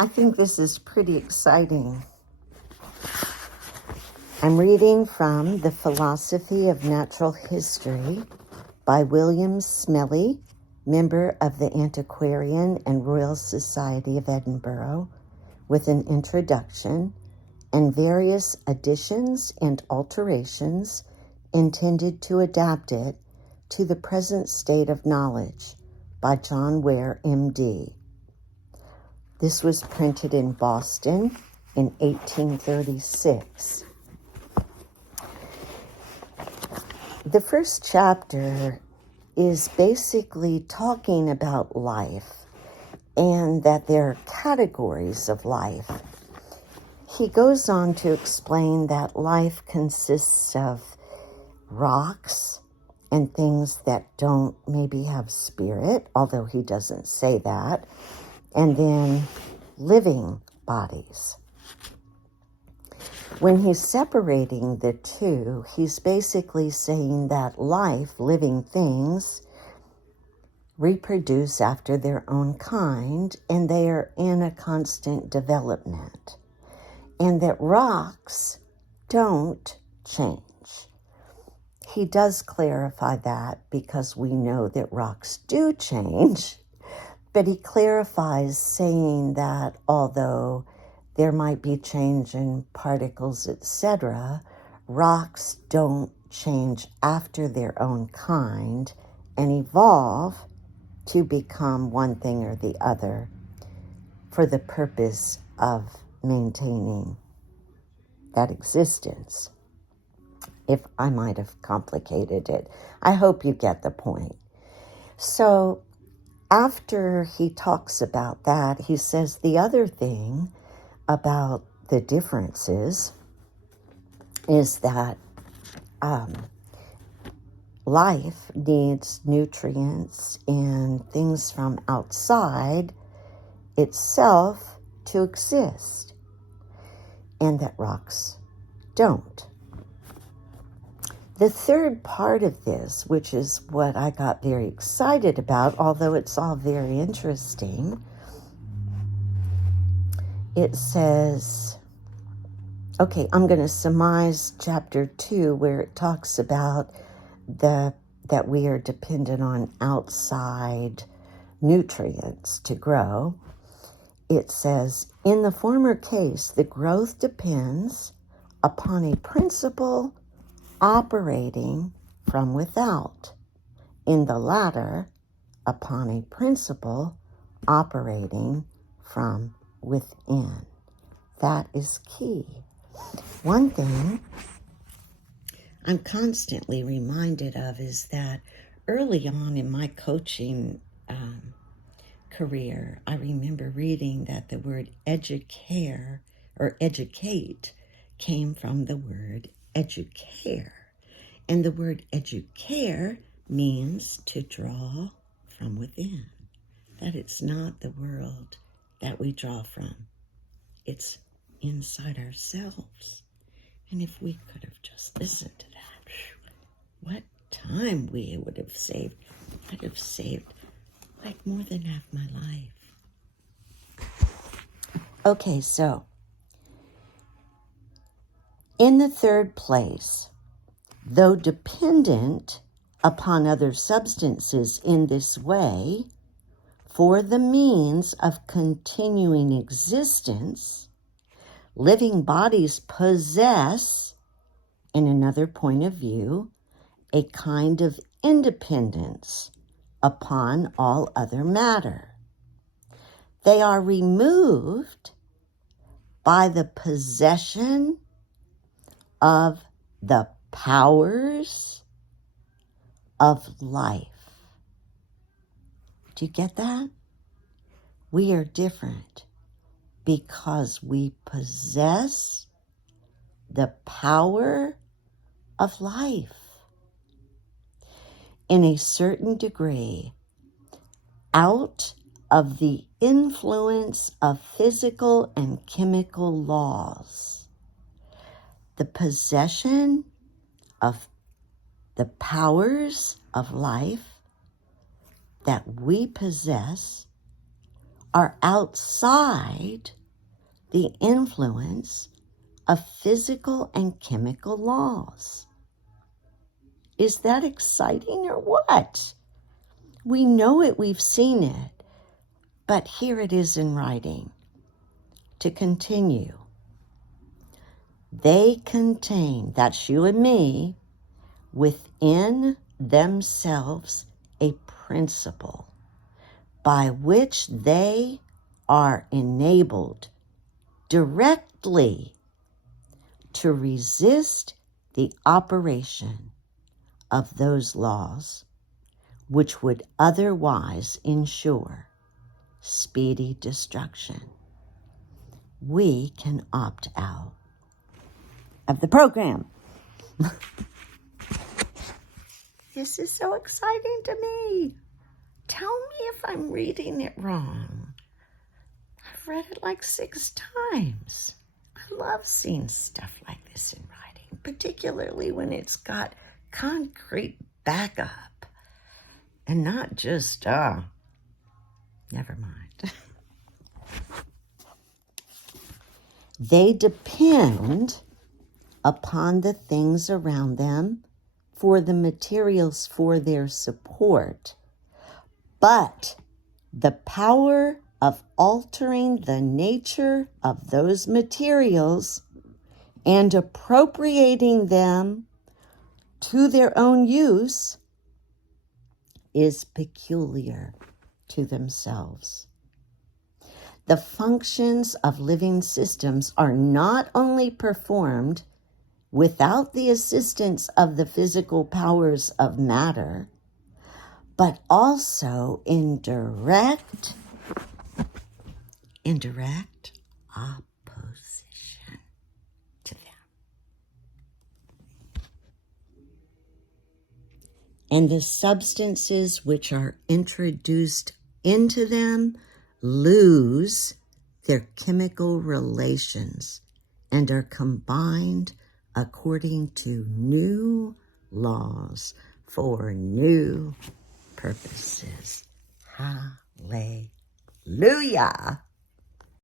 I think this is pretty exciting. I'm reading from The Philosophy of Natural History by William Smellie, member of the Antiquarian and Royal Society of Edinburgh, with an introduction and various additions and alterations intended to adapt it to the present state of knowledge by John Ware, M.D. This was printed in Boston in 1836. The first chapter is basically talking about life and that there are categories of life. He goes on to explain that life consists of rocks and things that don't maybe have spirit, although he doesn't say that, and then living bodies. When he's separating the two, he's basically saying that life, living things, reproduce after their own kind, and they are in a constant development. And that rocks don't change. He does clarify that because we know that rocks do change, but he clarifies saying that although there might be change in particles, etc., rocks don't change after their own kind and evolve to become one thing or the other for the purpose of maintaining that existence. If I might have complicated it, I hope you get the point. So after he talks about that, he says the other thing about the differences is that life needs nutrients and things from outside itself to exist, and that rocks don't. The third part of this, which is what I got very excited about, although it's all very interesting, it says, okay, I'm going to surmise chapter 2 where it talks about that we are dependent on outside nutrients to grow. It says, in the former case, the growth depends upon a principle operating from without. In the latter, upon a principle operating from within. That is key. One thing I'm constantly reminded of is that early on in my coaching career, I remember reading that the word educare or educate came from the word educare. And the word educare means to draw from within. That it's not the world that we draw from. It's inside ourselves. And if we could have just listened to that, what time we would have saved. I'd have saved like more than half my life. Okay, so in the third place, though dependent upon other substances in this way, for the means of continuing existence, living bodies possess, in another point of view, a kind of independence upon all other matter. They are removed by the possession of the powers of life. Do you get that? We are different because we possess the power of life. In a certain degree, out of the influence of physical and chemical laws, the possession of the powers of life that we possess are outside the influence of physical and chemical laws. Is that exciting or what? We know it, we've seen it, but here it is in writing. To continue, they contain, that's you and me, within themselves a principle by which they are enabled directly to resist the operation of those laws which would otherwise ensure speedy destruction. We can opt out of the program. This is so exciting to me. Tell me if I'm reading it wrong. I've read it like 6 times. I love seeing stuff like this in writing, particularly when it's got concrete backup and not just, never mind. They depend upon the things around them for the materials for their support, but the power of altering the nature of those materials and appropriating them to their own use is peculiar to themselves. The functions of living systems are not only performed without the assistance of the physical powers of matter, but also in direct opposition to them. And the substances which are introduced into them lose their chemical relations and are combined according to new laws for new purposes. Hallelujah.